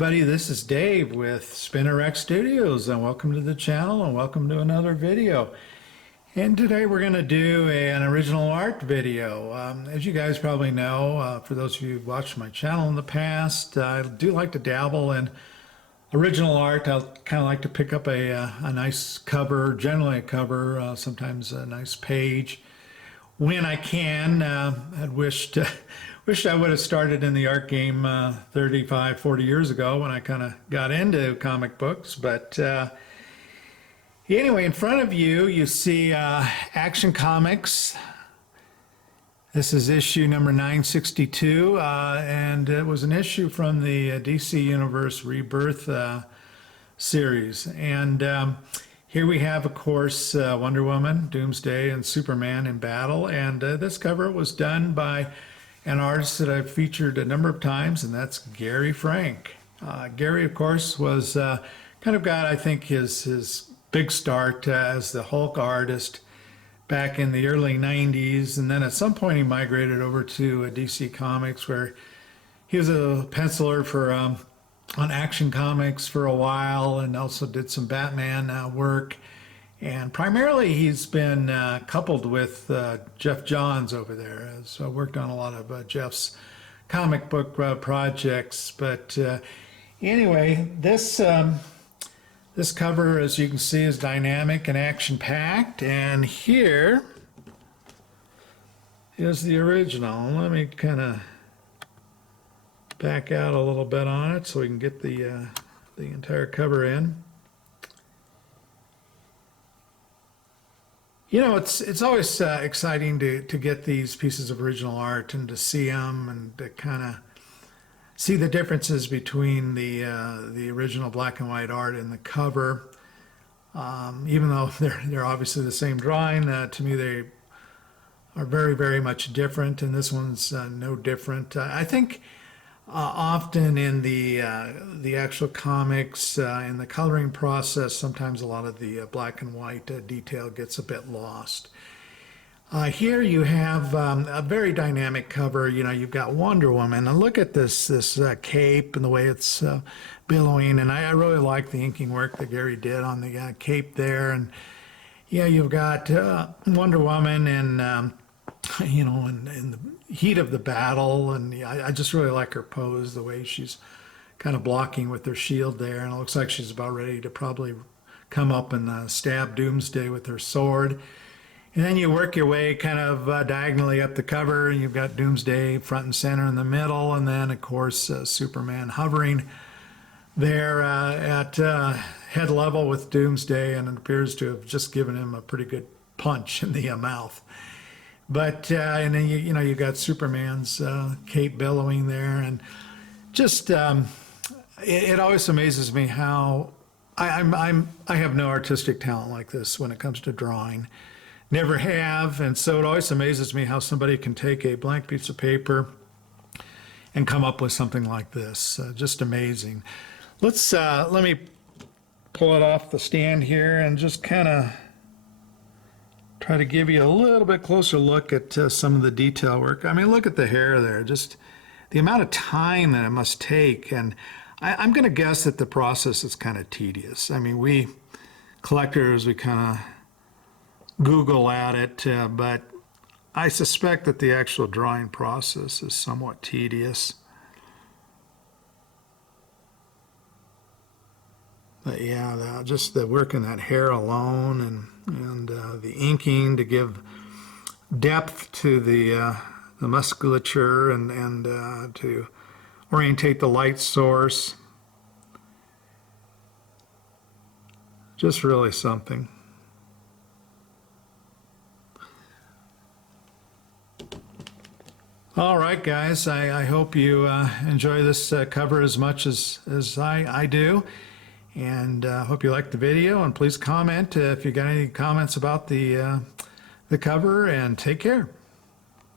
everybody, this is Dave with Spinner X Studios, and welcome to the channel and welcome to another video. And today we're going to do an original art video. As you guys probably know, for those of you who've watched my channel in the past, I do like to dabble in original art. I kind of like to pick up a nice cover, generally a cover, sometimes a nice page when I can. I'd wished I would have started in the art game 35, 40 years ago when I kind of got into comic books. But anyway, in front of you, you see Action Comics. This is issue number 962, and it was an issue from the DC Universe Rebirth series. And here we have, of course, Wonder Woman, Doomsday, and Superman in battle. And this cover was done by an artist that I've featured a number of times, and that's Gary Frank. Gary, of course, was kind of got, I think, his big start as the Hulk artist back in the early 90s, and then at some point he migrated over to DC Comics, where he was a penciler for on Action Comics for a while, and also did some Batman work. And primarily he's been coupled with Jeff Johns over there. So I worked on a lot of Jeff's comic book projects. But anyway, this cover, as you can see, is dynamic and action-packed. And here is the original. Let me kind of back out a little bit on it so we can get the entire cover in. You know, it's always exciting to get these pieces of original art and to see them and to kind of see the differences between the original black and white art and the cover. Even though they're obviously the same drawing, to me they are very, very much different, and this one's no different. I think often in the actual comics, in the coloring process, sometimes a lot of the black and white detail gets a bit lost. Here you have a very dynamic cover. You know, you've got Wonder Woman, and look at this cape and the way it's billowing. And I really like the inking work that Gary did on the cape there. And yeah, you've got Wonder Woman and you know, in the heat of the battle, and I just really like her pose, the way she's kind of blocking with her shield there, and it looks like she's about ready to probably come up and stab Doomsday with her sword. And then you work your way kind of diagonally up the cover, and you've got Doomsday front and center in the middle, and then of course Superman hovering there at head level with Doomsday, and it appears to have just given him a pretty good punch in the mouth. But and then you know, you've got Superman's cape billowing there, and just it always amazes me how I have no artistic talent like this when it comes to drawing, never have, and so it always amazes me how somebody can take a blank piece of paper and come up with something like this. Just amazing. Let me pull it off the stand here and just kind of try to give you a little bit closer look at some of the detail work. I mean, look at the hair there, just the amount of time that it must take. And I'm going to guess that the process is kind of tedious. I mean, we collectors, we kind of Google at it, but I suspect that the actual drawing process is somewhat tedious. But yeah, just the work in that hair alone, and the inking to give depth to the musculature and to orientate the light source. Just really something. All right, guys, I hope you enjoy this cover as much as I do. And hope you liked the video, and please comment if you got any comments about the cover, and take care.